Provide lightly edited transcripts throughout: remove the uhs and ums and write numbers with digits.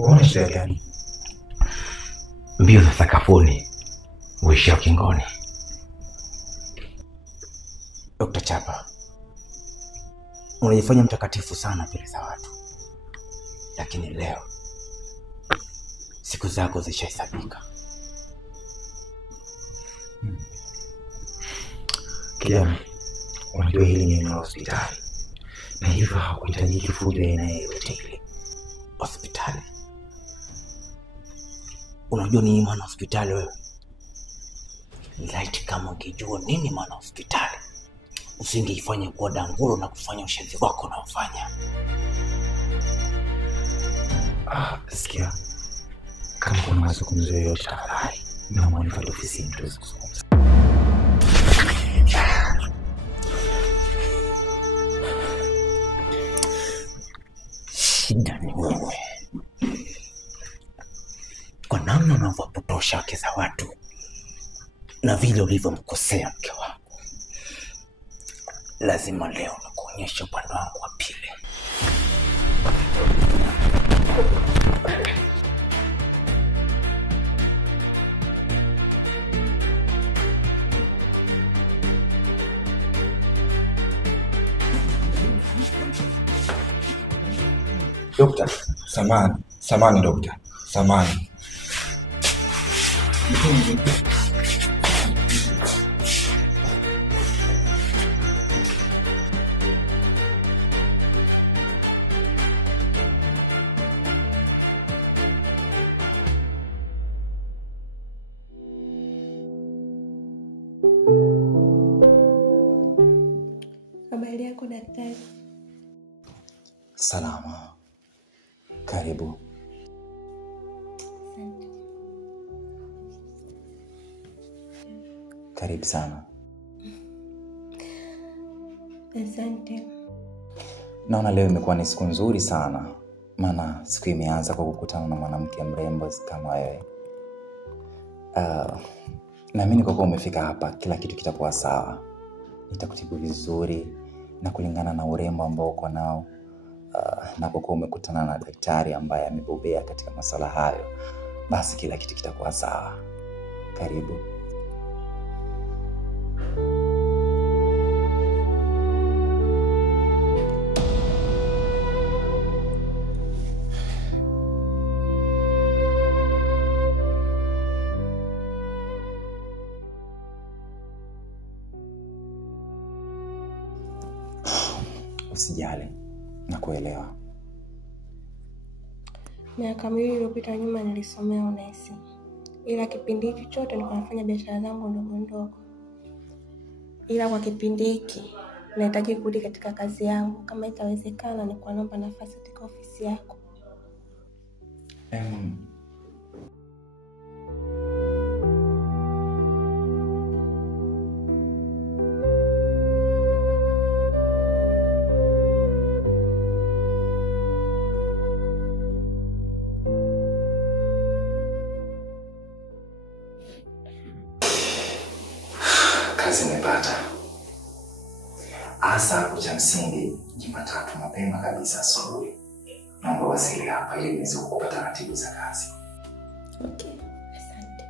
Unaona shida gani? Mbio za sakafuni huishia kingoni. Dr. Chapa, unajifanya mtakatifu sana mbele za watu, lakini leo siku zako zishahesabika. Kijana, unajua hili ni eneo la hospitali, na hivyo hakuhitaji kifujo aina yoyote ile. Hospitali? Unajua nini maana hospitali wewe? Laiti kama ungejua nini maana hospitali, usingeifanya kuwa danguro na kufanya ushenzi wako na ufanya. Sikia, kama kuna mazungumzo yoyote tafadhali, naomba nifuate ofisini tuweze kuzungumza. Shida ni wewe, kwa namna unavyopotosha wake za watu na vile ulivyomkosea mke wako. Lazima leo nikuonyeshe upande wangu wa pili. Dokta, samani dokta, samani. Habari yako daktari? Salama. Karibu. Asante. Karibu sana. Asante. Naona leo imekuwa ni siku nzuri sana, maana siku imeanza kwa kukutana na mwanamke mrembo kama wewe. Naamini kwa kuwa umefika hapa kila kitu kitakuwa sawa. Nitakutibu vizuri na kulingana na urembo ambao uko nao. Na kwa kuwa umekutana na daktari ambaye amebobea katika masuala hayo, basi kila kitu kitakuwa sawa. Karibu. Usijali, nakuelewa. Miaka miwili iliyopita nyuma nilisomea unesi. Ila kipindi hiki chote nilikuwa nafanya biashara zangu ndogo ndogo. Ila kwa kipindi hiki nahitaji kurudi katika kazi yangu. Kama itawezekana nilikuwa naomba nafasi katika ofisi yako. Kazi nimepata. Asa kucha msingi Jumatatu mapema kabisa asubuhi. Naomba wasili hapa ili niweze kukupa taratibu za kazi. Okay, asante.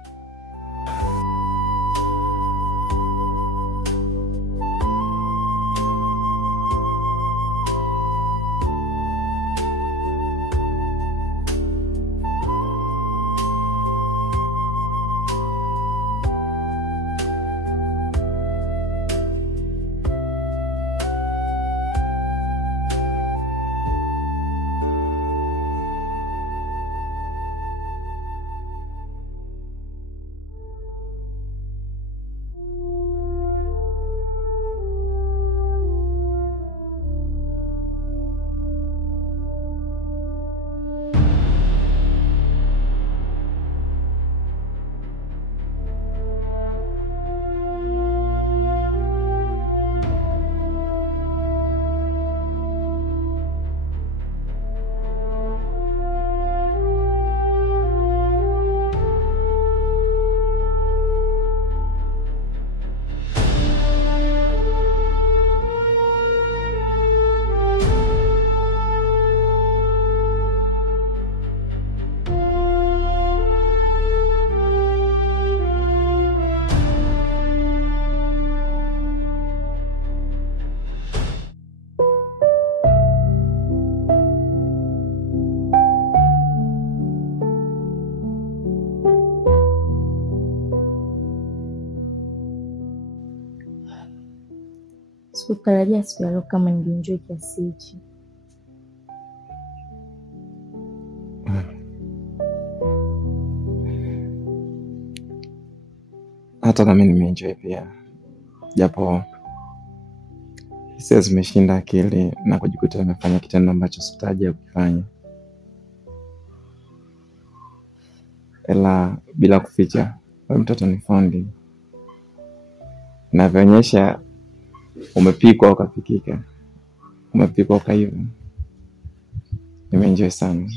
Sikutarajia siku ya leo kama ningeenjoy kiasi hichi. Hata na mimi nimeenjoy pia. Japo hisia zimeshinda akili na kujikuta nimefanya kitendo ambacho sikutarajia kufanya. Ila bila kuficha, wewe mtoto ni fundi. Inavyoonyesha umepikwa ukapikika. Umepikwa ukaiva. Nimeenjoy sana.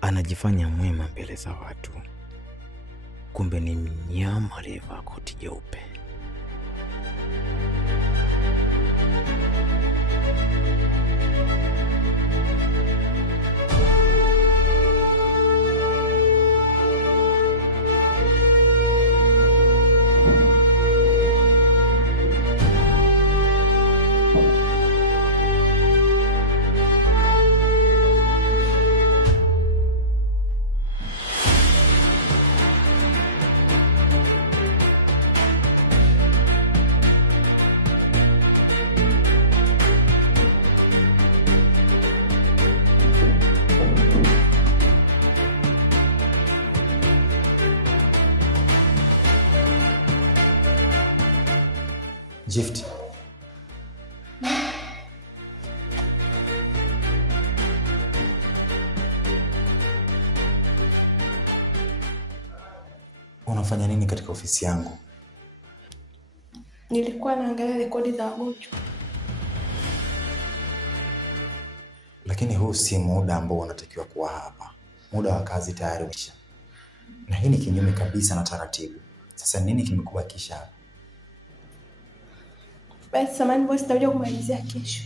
Anajifanya mwema mbele za watu. Kumbe ni mnyama aliyevaa koti jeupe. Gift. Unafanya nini katika ofisi yangu? Nilikuwa naangalia rekodi za wagonjwa. Lakini huu si muda ambao unatakiwa kuwa hapa. Muda wa kazi tayari umesha. Na hii ni kinyume kabisa na taratibu. Sasa nini kimekubakisha hapa? Basi samahani boss, nitakuja kumalizia kesho.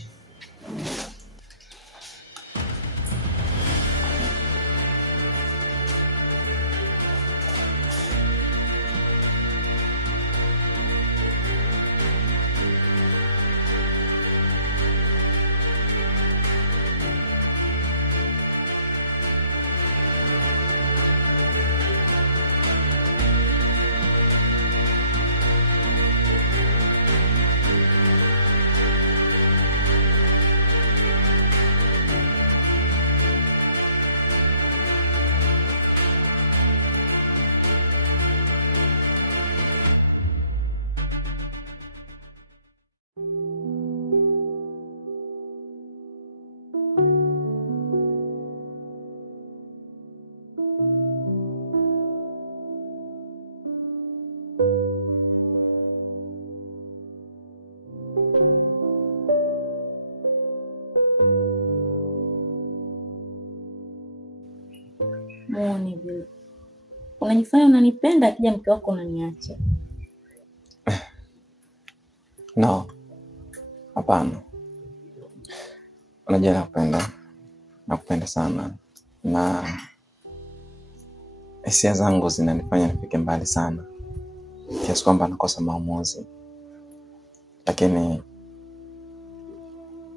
Muone vile. Unajifanya unanipenda, akija mke wako unaniacha. No. Hapana. Unajua nakupenda sana, na hisia zangu zinanifanya nifike mbali sana kiasi kwamba nakosa maamuzi. Lakini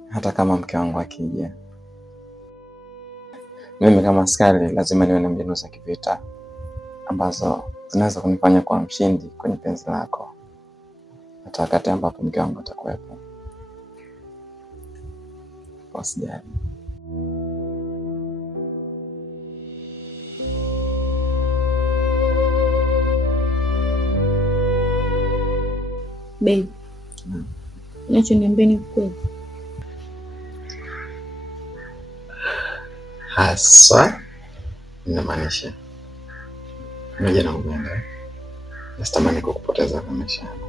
hata kama mke wangu akija, mimi kama askari lazima niwe na mbinu za kivita ambazo zinaweza kunifanya kuwa mshindi kwenye penzi lako, hata wakati ambapo mke wangu atakuwepo. Usijali. Babe, unachoniambia ni kweli? Haswa inamaanisha mmoja na upenda. Nasitamani kukupoteza kwa maisha yangu.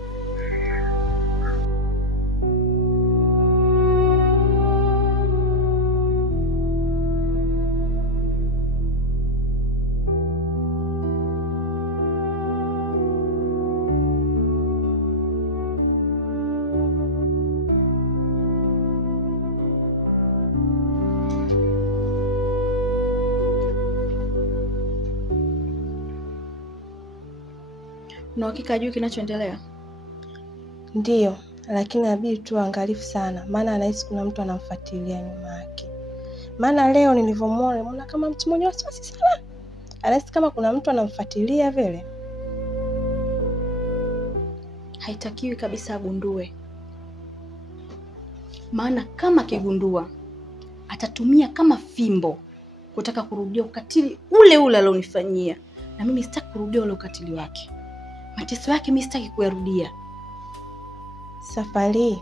Na hakika hajui kinachoendelea? Ndiyo, lakini inabidi tu angalifu sana, maana anahisi kuna mtu anamfuatilia nyuma yake. Maana leo nilivyomwona, mbona kama mtu mwenye wasiwasi sana. Anahisi kama kuna mtu anamfuatilia vile. Haitakiwi kabisa agundue. Maana kama kigundua, atatumia kama fimbo kutaka kurudia ukatili ule ule alionifanyia. Na mimi sitaki kurudia ule ukatili wake. Mateso yake mimi sitaki kuyarudia. Safari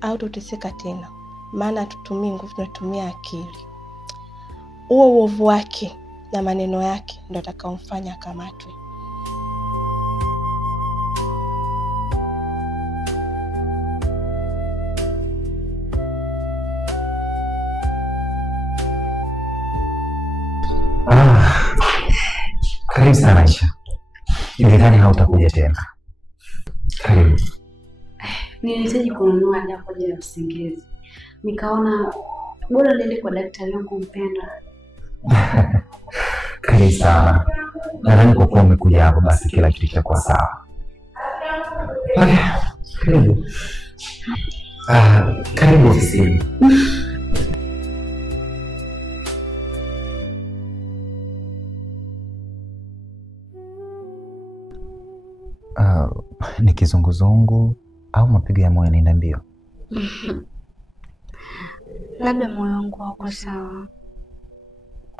au tuteseka tena. Maana tutumii nguvu, tunatumia akili. Huo uovu wake na maneno yake ndio atakaomfanya akamatwe. Karibu sana Aisha. Nilidhani hautakuja tena. Karibu. Nilihitaji kununua dawa kwa ajili ya usingizi. Nikaona bora niende kwa daktari wangu mpendwa. Karibu sana. Nadhani kwa kuwa umekuja hapo basi kila kitu kitakuwa sawa. Karibu. Karibu ofisini. Ni kizunguzungu au mapigo ya moyo yanaenda mbio? Labda moyo wangu hauko sawa.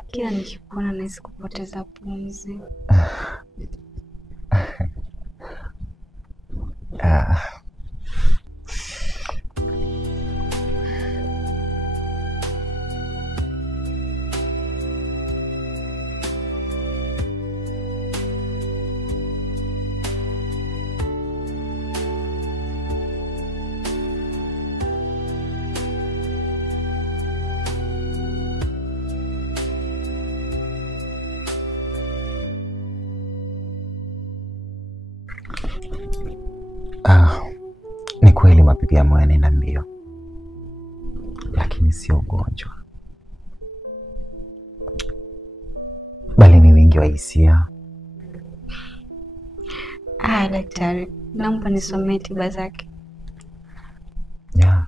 Kila nikikuona nahisi kupoteza pumzi. Ni kweli mapigo ya moyo yanaenda mbio, lakini sio ugonjwa, bali ni wingi wa hisia. Daktari, naomba nisomee tiba zake. Yeah.